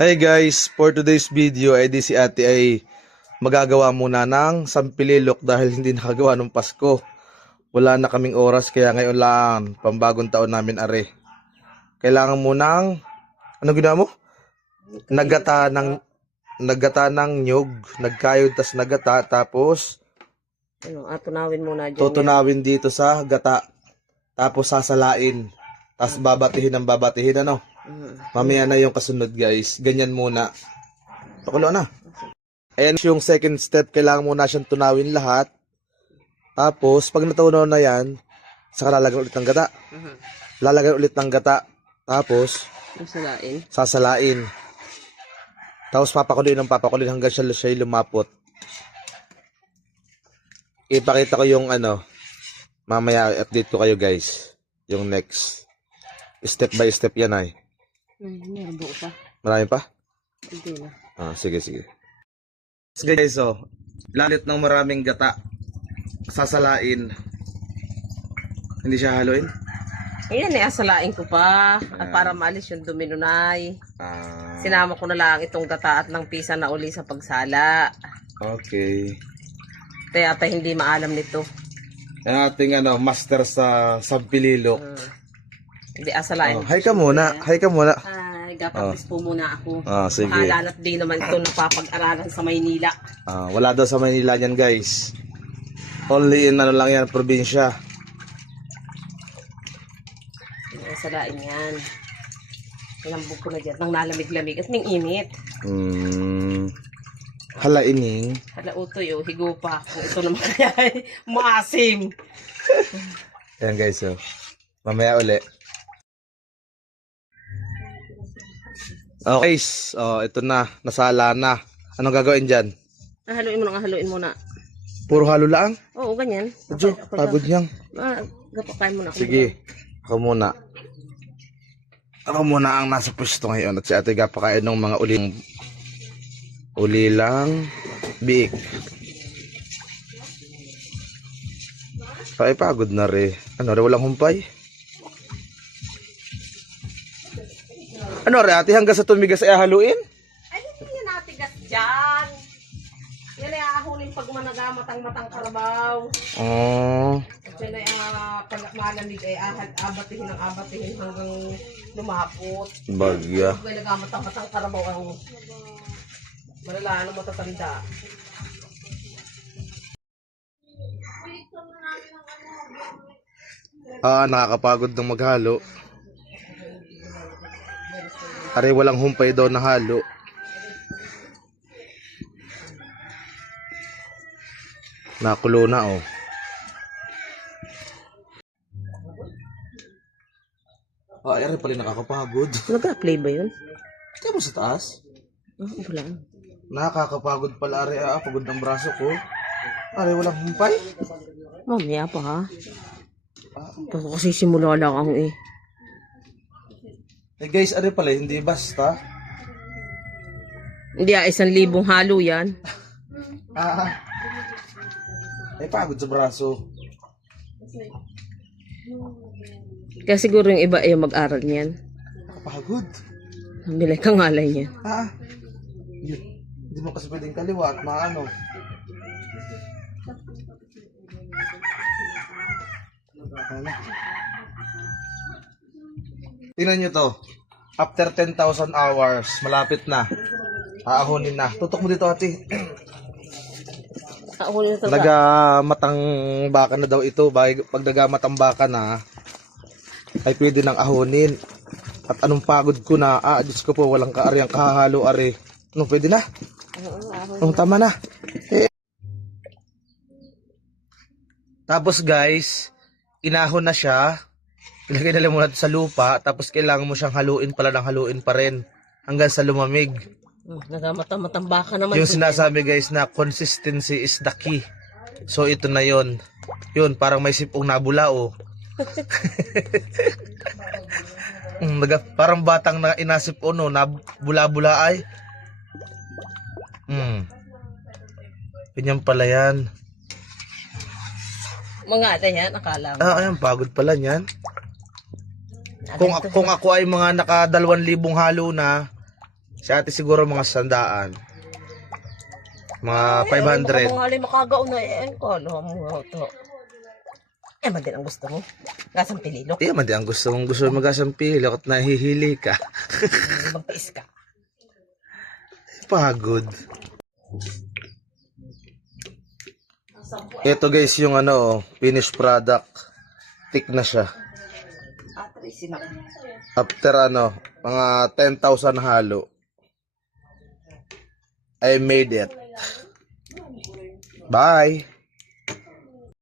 Hi guys, for today's video ay di si ate ay magagawa muna ng sampililok dahil hindi nakagawa ng Pasko. Wala na kaming oras kaya ngayon lang pambagong taon namin are. Kailangan mo ng ano ginawa mo? Nagata ng nyug, nagkayod tas nagata tapos tunawin muna dyan. tutunawin dito sa gata tapos sasalain. Tas babatihin ng babatihin ano. Mamaya na yung kasunod guys. Ganyan muna. Pakulo na. Ayan yung second step. Kailangan muna siyang tunawin lahat. Tapos pag natunaw na yan, saka lalagyan ulit ng gata. Lalagyan ulit ng gata. Tapos sasalain. Tapos papakuloyin hanggang siya lumapot. Ipakita ko yung mamaya update ko kayo guys. Yung next. Step by step yan ay. Meron buo pa. Marami pa? Hindi na. Sige. Guys, lalit ng maraming gata. Sasalain. Hindi siya haluin? Ayan asalain ko pa. At para maalis yung dumi nunay. Sinama ko na lang itong gata at ng pisa na uli sa pagsala. Okay. Kaya hindi maalam nito. Ang ating master sa sampililok. Hindi asalain. Hi ka muna. Ay, gapagpis po muna ako. Sige. Mahalanat din naman ito napapag-aralan sa Maynila. Wala daw sa Maynila yan guys. Only in lang yan, probinsya. Asalain yan. Lambog ko na dyan. Nang nalamig-lamig at ning init. Halaining. Hala utoy higo pa. Kung ito naman kaya maasim. Ayan guys, mamaya uli. Okay, ito na, nasala na. Anong gagawin dyan? Haluin muna. Puro halo lang? Oo, ganyan. Medyo, pagod niyang. Gapakain muna. Sige, ako muna. Ako muna ang nasa pwesto ngayon at si ate gapakain ng mga ulilang biik. Ay, pagod na rin. Walang humpay? Ate, hanggang sa tumigas ay haluin? Ay, hindi yan natigas dyan. Yan ay ahulin pag managamatang-matang karabaw. Yan ay pag malamig ay abatihin hanggang lumapot. Bagya. Pag nagamatang-matang karabaw ang malala matatanda. Nakakapagod ng maghalo. Are walang humpay daw na halo. Nakulo na are pala nakakapagod. Nag-play ba yun? Kaya mo sa taas? Wala. Nakakapagod pala are pagod ng braso ko. Are walang humpay? Mamaya pa ha. Kasi simula lang ako guys, are pala hindi basta. Hindi 1,000 halo yan. Pagod sa braso. Kaya siguro yung iba ay mag-aral niyan. Pagod. Bilay ka ngalay niyan. Yun. Hindi mo kasi pwedeng kaliwa at maano. Tingnan nyo to. After 10,000 hours, malapit na. Aahonin na. Tutok mo dito ate. Nagamatang baka na daw ito. Pag nagamatang baka na, ay pwede nang ahonin. At anong pagod ko na. Diyos ko po, walang kaari ang kahahalo are. Pwede na? Tama na. Tapos guys, inahon na siya. Ilagay na lang muna sa lupa. Tapos kailangan mo siyang haluin pa rin. Hanggang sa lumamig. Nagamatang-matang baka naman. Yung sinasabi guys na consistency is the key. So ito na yon. Yun, parang may sipong nabula Parang batang na inasip na bula-bula ay. Ganyan pala yan. Mga yan, akala mo. Ayan, pagod pala yan. Kung ako ay mga naka 2,000 halo na, si ate siguro mga 100. Mga 500. Mga halin makagaw na ko. Ano mo ito? Din ang gusto mo. Gasang pililo. Iya man di ang gusto mong magasampi. Lakot nahihili ka. Magpais ka. Pagod. Ito guys yung finished product. Thick na siya. After mga 10,000 halo. I made it. Bye.